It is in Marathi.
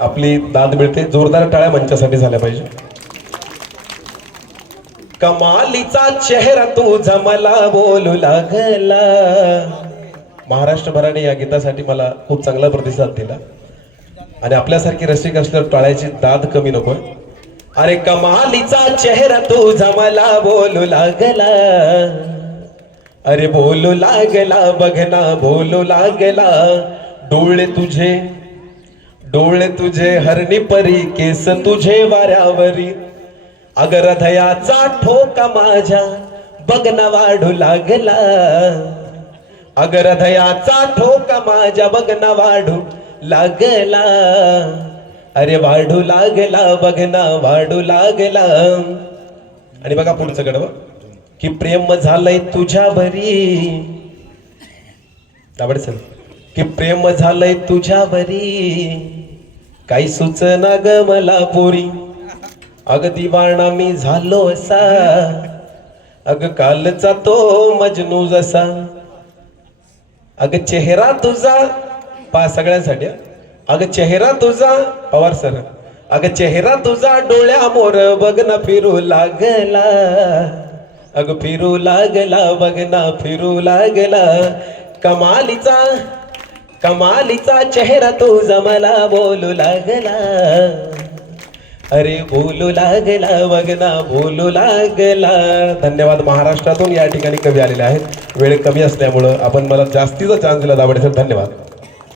आपली दाद मिळते. जोरदार टाळ्या मंचासाठी झाल्या पाहिजे. कमालीचा चेहरा तुझा मला बोलू लागला. महाराष्ट्रभराने या गीतासाठी मला खूप चांगला प्रतिसाद दिला. आणि आपल्यासारखी रसिक असल्यावर टाळ्याची दाद कमी नको अरे कमालीचा चेहरा तुझा मला बोलू लागला. अरे बोलू लागला बघना बोलू लागला. डोळे तुझे डोळे तुझे हरणी परी केस तुझे वाऱ्यावरी. अगर हृदयाचा ठोका माझ्या बघना वाढू लागला. अगर हृदयाचा ठोका माझ्या बघना वाढू लागला. अरे वाढू लागला बघना वाढू लागला. आणि बघा पुढचं कडवं की प्रेम झालंय तुझ्या बरी दाबड सर की प्रेम झालंय तुझ्या बरी काही सुचना ग मला पोरी. अगदी बाणा मी झालो असा. अग कालचा तो मजनू जसा. अग चेहरा तुझा पा सगळ्यांसाठी अग चेहरा तुझा पवार सर अग चेहरा तुझा डोळ्या मोर बघना फिरू लागला. अग फिरू लागला बघना फिरू लागला. कमालीचा कमालीचा चेहरा तो जमला बोलू लागला. अरे बोलू लागला वगना बोलू लागला. धन्यवाद महाराष्ट्रातून या ठिकाणी कवी आलेले आहेत. वेळ कमी असल्यामुळं आपण मला जास्तीचा चान्स दिला दाबडे सर धन्यवाद.